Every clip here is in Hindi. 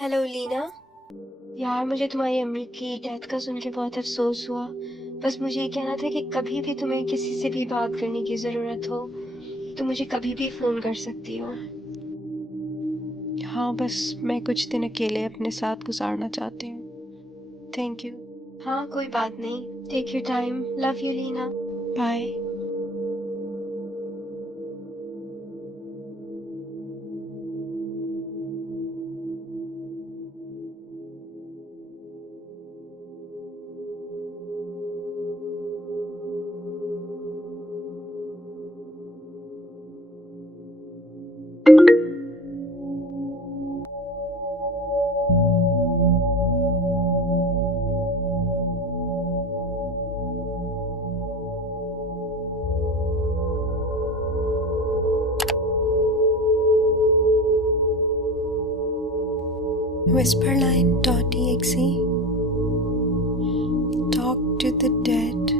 हेलो लीना। यार मुझे तुम्हारी अम्मी की डेथ का सुन के बहुत अफसोस हुआ। बस मुझे ये कहना था कि कभी भी तुम्हें किसी से भी बात करने की ज़रूरत हो तो मुझे कभी भी फ़ोन कर सकती हो। हाँ, बस मैं कुछ दिन अकेले अपने साथ गुजारना चाहती हूँ। Thank you. हाँ कोई बात नहीं, take your time. Love you Leena. Bye. Whisperline.exe. Talk to the dead.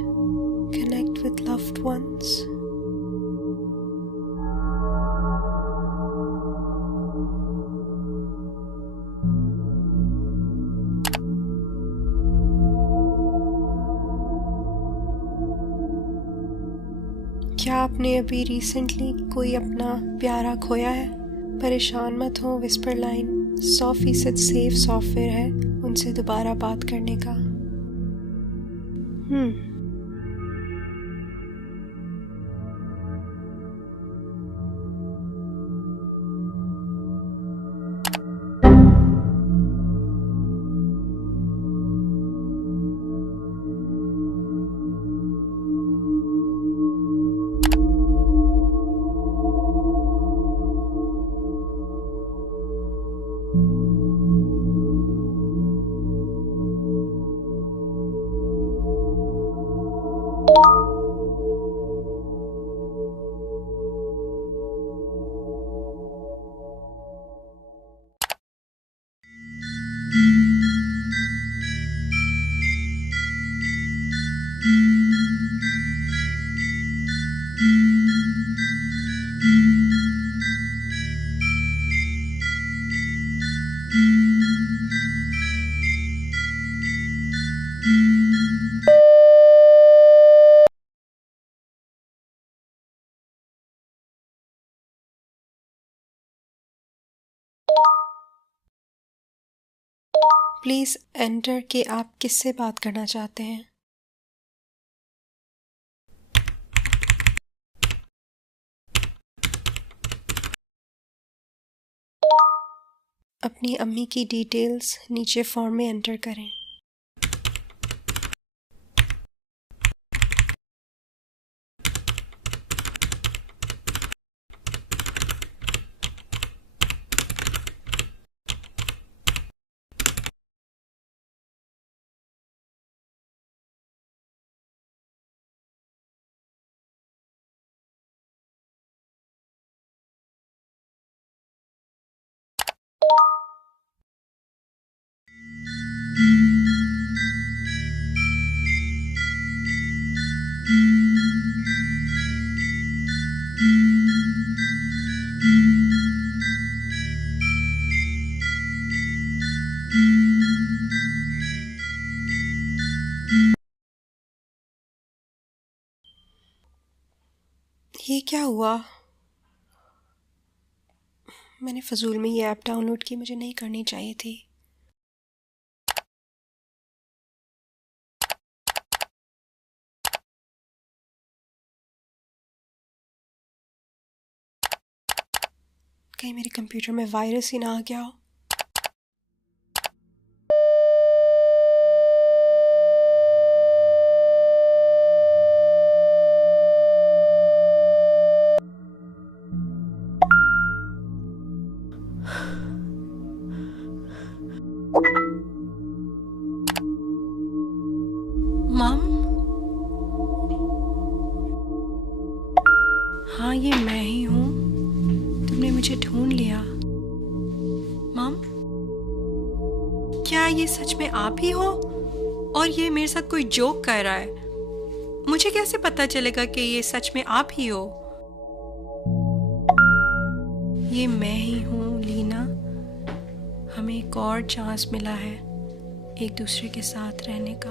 Connect with loved ones. क्या आपने अभी रिसेंटली कोई अपना प्यारा खोया है? परेशान मत हो, विस्पर लाइन 100% सेफ सॉफ्टवेयर है उनसे दोबारा बात करने का। प्लीज़ एंटर कि आप किससे बात करना चाहते हैं। अपनी अम्मी की डिटेल्स नीचे फॉर्म में एंटर करें। ये क्या हुआ? मैंने फजूल में ये ऐप डाउनलोड की, मुझे नहीं करनी चाहिए थी। कहीं मेरे कंप्यूटर में वायरस ही ना आ गया हो। मम, हाँ ये मैं ही हूँ। तुमने मुझे ढूंढ लिया। मम, क्या ये सच में आप ही हो और ये मेरे साथ कोई जोक कर रहा है? मुझे कैसे पता चलेगा कि ये सच में आप ही हो? ये मैं ही हूँ लीना। हमें एक और चांस मिला है एक दूसरे के साथ रहने का।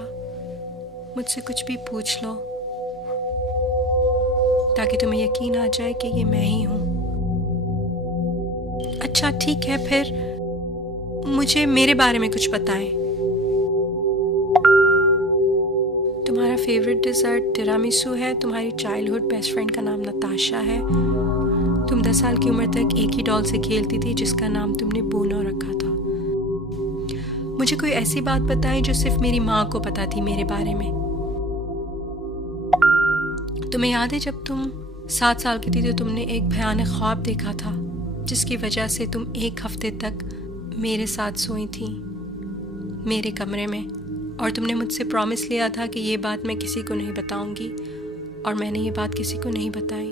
मुझसे कुछ भी पूछ लो ताकि तुम्हें यकीन आ जाए कि ये मैं ही हूँ। अच्छा ठीक है, फिर मुझे मेरे बारे में कुछ बताएं। तुम्हारा फेवरेट डिज़र्ट तिरामिसू है, तुम्हारी चाइल्डहुड बेस्ट फ्रेंड का नाम नताशा है, तुम 10 साल की उम्र तक एक ही डॉल से खेलती थी जिसका नाम तुमने बोनो रखा था। मुझे कोई ऐसी बात बताएं जो सिर्फ मेरी माँ को पता थी मेरे बारे में। तुम्हें याद है जब तुम 7 साल की थी तो तुमने एक भयानक ख्वाब देखा था जिसकी वजह से तुम 1 हफ्ते तक मेरे साथ सोई थी मेरे कमरे में, और तुमने मुझसे प्रॉमिस लिया था कि ये बात मैं किसी को नहीं बताऊंगी, और मैंने ये बात किसी को नहीं बताई।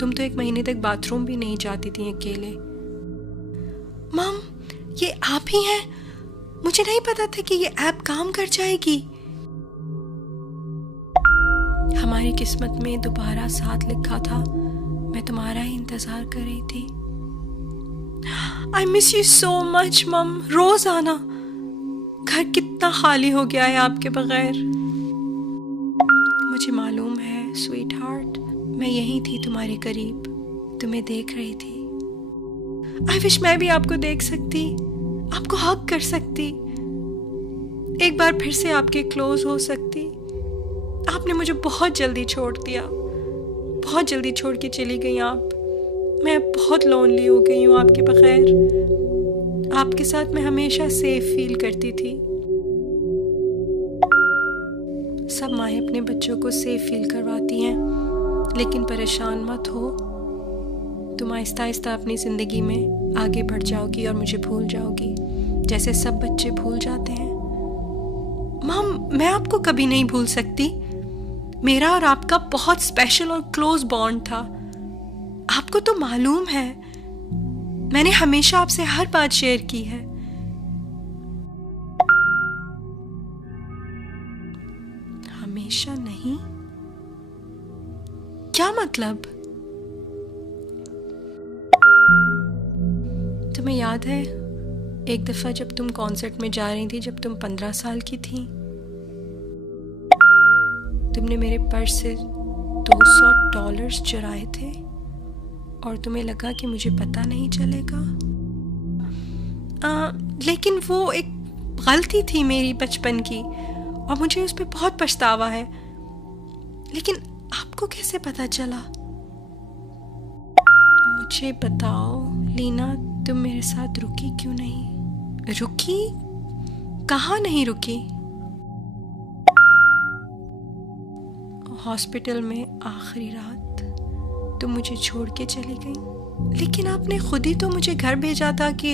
तुम तो 1 महीने तक बाथरूम भी नहीं जाती थी अकेले। मॉम, ये आप ही हैं? मुझे नहीं पता था कि ये ऐप काम कर जाएगी। हमारी किस्मत में दोबारा साथ लिखा था, मैं तुम्हारा ही इंतजार कर रही थी। I miss you so much मम, रोज आना। घर कितना खाली हो गया है आपके बगैर। मुझे मालूम है स्वीट हार्ट, मैं यहीं थी तुम्हारे करीब, तुम्हें देख रही थी। आई विश मैं भी आपको देख सकती, आपको हग कर सकती, एक बार फिर से आपके क्लोज हो सकती। आपने मुझे बहुत जल्दी छोड़ दिया, बहुत जल्दी छोड़ के चली गई आप। मैं बहुत लोनली हो गई हूँ आपके बगैर। आपके साथ मैं हमेशा सेफ फील करती थी। सब माएँ अपने बच्चों को सेफ फील करवाती हैं, लेकिन परेशान मत हो, तुम आहिस्ता आहिस्ता अपनी ज़िंदगी में आगे बढ़ जाओगी और मुझे भूल जाओगी, जैसे सब बच्चे भूल जाते हैं। मॉम, मैं आपको कभी नहीं भूल सकती। मेरा और आपका बहुत स्पेशल और क्लोज बॉन्ड था। आपको तो मालूम है, मैंने हमेशा आपसे हर बात शेयर की है। हमेशा नहीं? क्या मतलब? तुम्हें याद है एक दफा जब तुम कॉन्सर्ट में जा रही थी, जब तुम 15 साल की थी, तुमने मेरे पर्स से $200 चुराए थे और तुम्हें लगा कि मुझे पता नहीं चलेगा। लेकिन वो एक गलती थी मेरी बचपन की और मुझे उस पर बहुत पछतावा है। लेकिन आपको कैसे पता चला? मुझे बताओ लीना, तुम मेरे साथ रुकी क्यों नहीं? रुकी? कहाँ नहीं रुकी? हॉस्पिटल में आखिरी रात तुम मुझे छोड़ के चली गई, लेकिन आपने खुद ही तो मुझे घर भेजा था कि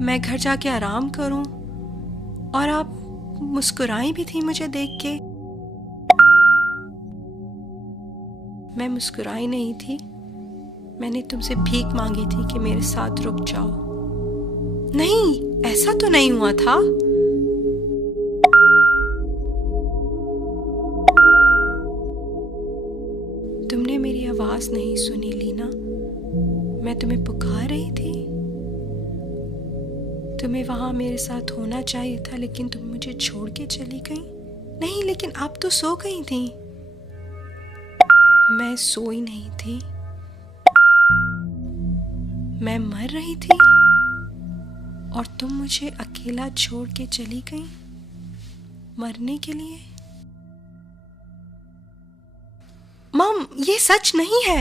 मैं घर जाके आराम करूं, और आप मुस्कुराई भी थी मुझे देख के। मैं मुस्कुराई नहीं थी, मैंने तुमसे भीख मांगी थी कि मेरे साथ रुक जाओ। नहीं, ऐसा तो नहीं हुआ था। तुमने मेरी आवाज नहीं सुनी लीना, मैं तुम्हें पुकार रही थी। तुम्हें वहां मेरे साथ होना चाहिए था, लेकिन तुम मुझे छोड़ के चली गई। नहीं, लेकिन आप तो सो गई थी। मैं सोई नहीं थी, मैं मर रही थी और तुम मुझे अकेला छोड़ के चली गई मरने के लिए। मॉम, ये सच नहीं है।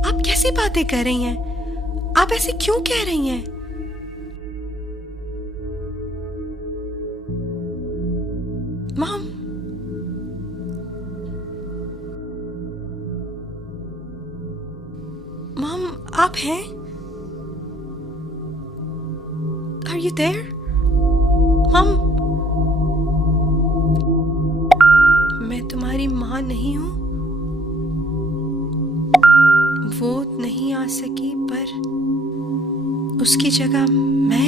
आप कैसी बातें कर रही हैं? आप ऐसे क्यों कह रही हैं? मॉम, मॉम, आप हैं? Are you there? मॉम, मैं तुम्हारी माँ नहीं हूँ। वो नहीं आ सकी, पर उसकी जगह मैं